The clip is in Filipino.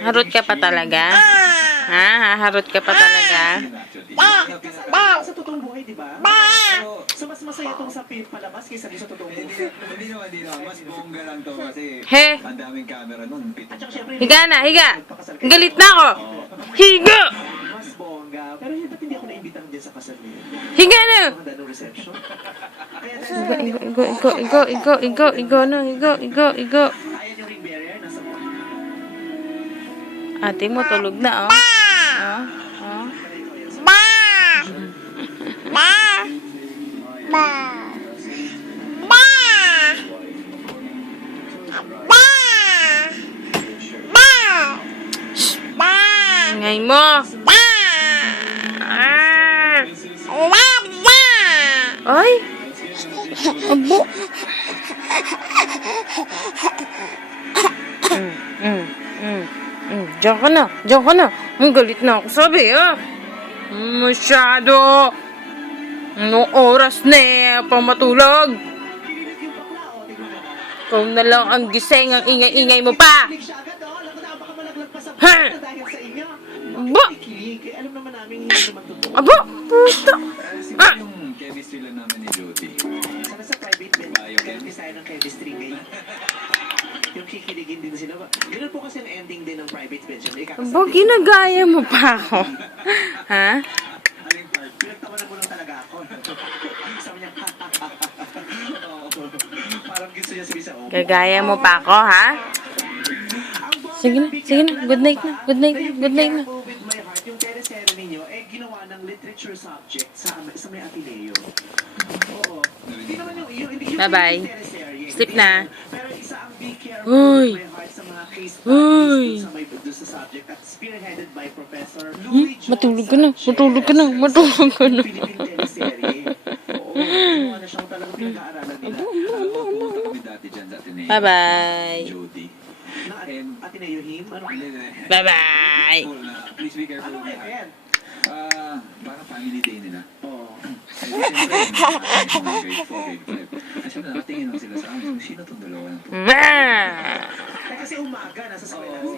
Harot ka pa talaga? Ha? Haharot ka pa talaga? Sa totoong buhay, di ba? So, mas masaya itong sa palabas kaysa sa totoong buhay. Hindi naman. Mas bongga lang to kasi He? ang daming camera nun. At saka syempre, Higa na, higa! Galit na ako! Higa! mas bongga. Pero ba't hindi ako naimbitahan dyan sa kasal niyo? Higa na! Handa ng reception. Kaya Igo. ayan yung ring barrier, nasa mo. Ate mo, tulog na, oh. Oh. Ingay mo. Ay. Abo. Diyan ka na. Ang galit na ako sabi, ah. Masyado. Anong oras na eh, pang matulog. Kung na lang ang gising, ang ingay-ingay mo pa. Kilig siya agad, oh. Alam ko na, baka malaglag pa sa Ha? dahil sa inyo. Aba. Kilig. Alam naman namin hindi naman totoo. Abo, puta. Siguro yung chemistry lang namin ni Jody. Sana sa private bed, kaya design ng chemistry ngayon. Yung kikiligin din sila. Ganun po kasi ang ending din ng private bed. Abo, ginagaya mo pa ako. Ha? Aling part? Pinagtawanan mo lang talaga ako. Sabi niya, oo. Parang gusto niya sabi sa oo. Gagaya mo pa ako, ha? Sige na. Good night na. With my heart, yung teleserye ninyo, ginawa ng literature subject sa may Ateneo. Oo. Hindi naman yung Bye-bye. teleserye. Sleep na. Pero isa ang Be Careful Uy. with My Heart sa mga case Uy. studies doon sa subject at spearheaded by Professor Louis Jones Matulog ka na. Philippine teleserye. Oo. Ginawa na siyang talagang pinag-aaralan nila. Pumunta kami dati dyan sa Ateneo. Bye-bye. Jody. Na Ateneo him? Ano? Hindi. Bye-bye. Careful na. Please be careful. Ano event? Parang family day nila. Oo. Grade 4, grade 5. Kasi nakatingin lang sila sa amin. Sino itong dalawa na to? Ma! Kasi umaga, nasa eskwela